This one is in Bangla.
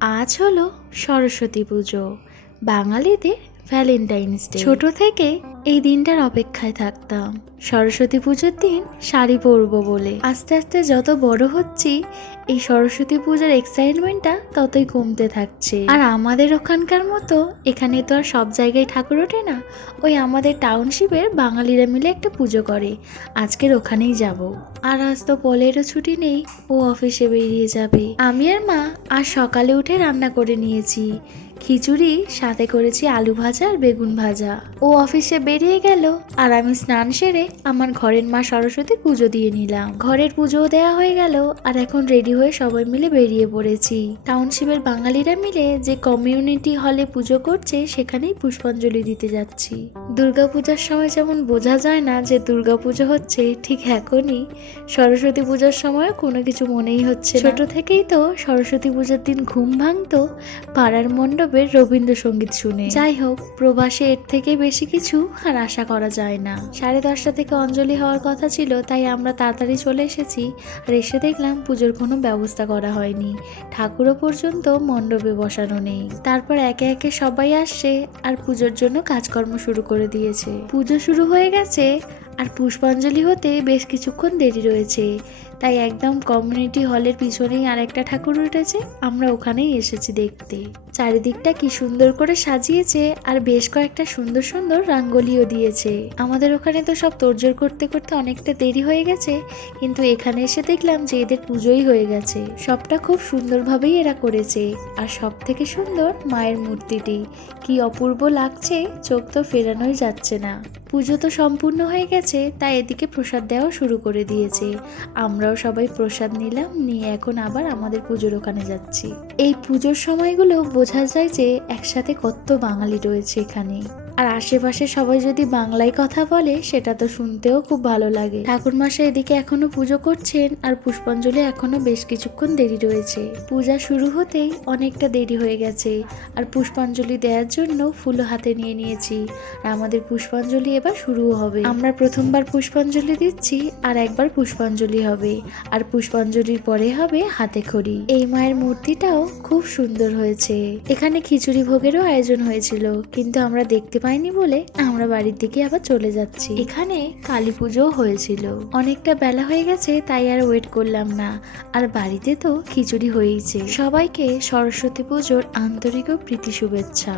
আজ হলো সরস্বতী পুজো, বাঙালিদের ভ্যালেন্টাইন্স ডে। ছোট থেকে এই দিনটার অপেক্ষায় থাকতাম সরস্বতী পুজোর দিন শাড়ি পরবো বলে। আস্তে আস্তে যত বড় হচ্ছি এই সরস্বতী পুজোর এক্সাইটমেন্টটা ততই কমতে থাকছে। আর আমাদের ওখানকার মতো এখানে তো আর সব জায়গায় ঠাকুর ওঠে না, ওই আমাদের টাউনশিপের বাঙালিরা মিলে একটা পুজো করে, আজকের ওখানেই যাব। আর আজ তো পলেরও ছুটি নেই, ও অফিসে বেরিয়ে যাবে। আমি আর মা আজ সকালে উঠে রান্না করে নিয়েছি খিচুড়ি, সাথে করেছি আলু ভাজা আর বেগুন ভাজা। ও অফিসে বেরিয়ে গেল আর আমি স্নান সেরে আমার ঘরের মা সরস্বতীর পুজো দিয়ে নিলাম। ঘরের পুজো দেওয়া হয়ে গেল আর এখন রেডি হয়ে সবাই মিলে বেরিয়ে পড়েছি। টাউনশিপের বাঙালিরা মিলে যে কমিউনিটি হলে পুজো করছে সেখানেই পুষ্পাঞ্জলি দিতে যাচ্ছি। দুর্গাপূজার সময় যেমন বোঝা যায় না যে দুর্গাপুজো হচ্ছে, ঠিক এখনই সরস্বতী পূজার সময় কোনো কিছু মনেই হচ্ছে না। ছোট থেকেই তো সরস্বতী পূজার দিন ঘুম ভাঙতো পাড়ার মণ্ডপের রবীন্দ্রসঙ্গীত শুনে। যাই হোক, প্রবাসে এর থেকে বেশি কিছু আর আশা করা যায় না। 10:30 থেকে অঞ্জলি হওয়ার কথা ছিল, তাই আমরা তাড়াতাড়ি চলে এসেছি। আর এসে দেখলাম পুজোর কোনো ব্যবস্থা করা হয়নি, ঠাকুরও পর্যন্ত মণ্ডপে বসানো নেই। তারপর একে একে সবাই আসছে আর পুজোর জন্য কাজকর্ম শুরু করে দিয়েছে। পুজো শুরু হয়ে গেছে আর পুষ্পাঞ্জলি হতে বেশ কিছুক্ষণ দেরি রয়েছে, তাই একদম কমিউনিটি হলের পিছনেই আর একটা ঠাকুর উঠেছে, আমরা ওখানেই এসেছি দেখতে। চারিদিকটা কি সুন্দর করে সাজিয়েছে আর বেশ কয়েকটা সুন্দর সুন্দর রাঙ্গোলিও দিয়েছে। আমাদের ওখানে তো সব তোড়জোড় করতে করতে অনেকটা দেরি হয়ে গেছে, কিন্তু এখানে এসে দেখলাম যে এদের পুজোই হয়ে গেছে। সবটা খুব সুন্দরভাবেই এরা করেছে। আর সব থেকে সুন্দর মায়ের মূর্তিটি, কি অপূর্ব লাগছে, চোখ তো ফেরানোই যাচ্ছে না। পুজো তো সম্পূর্ণ হয়ে গেছে, তাই এদিকে প্রসাদ দেওয়া শুরু করে দিয়েছে। আমরাও সবাই প্রসাদ নিলাম, নিয়ে এখন আবার আমাদের পুজোর ওখানে যাচ্ছি। এই পুজোর সময়গুলো বোঝা যায় যে একসাথে কত বাঙালি রয়েছে এখানে। আর আশেপাশে সবাই যদি বাংলায় কথা বলে সেটা তো শুনতেও খুব ভালো লাগে। ঠাকুরমশাই এদিকে এখনো পুজো করছেন আর পুষ্পাঞ্জলি এখনো বেশ কিছুক্ষণ দেরি রয়েছে। পূজা শুরু হতেই অনেকটা দেরি হয়ে গেছে আর পুষ্পাঞ্জলি দেওয়ার জন্য ফুলও হাতে নিয়ে নিয়েছি। আর আমাদের পুষ্পাঞ্জলি এবার শুরুও হবে। আমরা প্রথমবার পুষ্পাঞ্জলি দিচ্ছি আর একবার পুষ্পাঞ্জলি হবে, আর পুষ্পাঞ্জলির পরে হবে হাতে খড়ি। এই মায়ের মূর্তিটাও খুব সুন্দর হয়েছে। এখানে খিচুড়ি ভোগেরও আয়োজন হয়েছিল, কিন্তু আমরা দেখতে পাইনি বলে আমরা বাড়ির দিকে আবার চলে যাচ্ছি। এখানে কালী পুজোও হয়েছিল। অনেকটা বেলা হয়ে গেছে, তাই আর ওয়েট করলাম না। আর বাড়িতে তো খিচুড়ি হয়েইছে। সবাইকে সরস্বতী পুজোর আন্তরিক ও প্রীতি শুভেচ্ছা।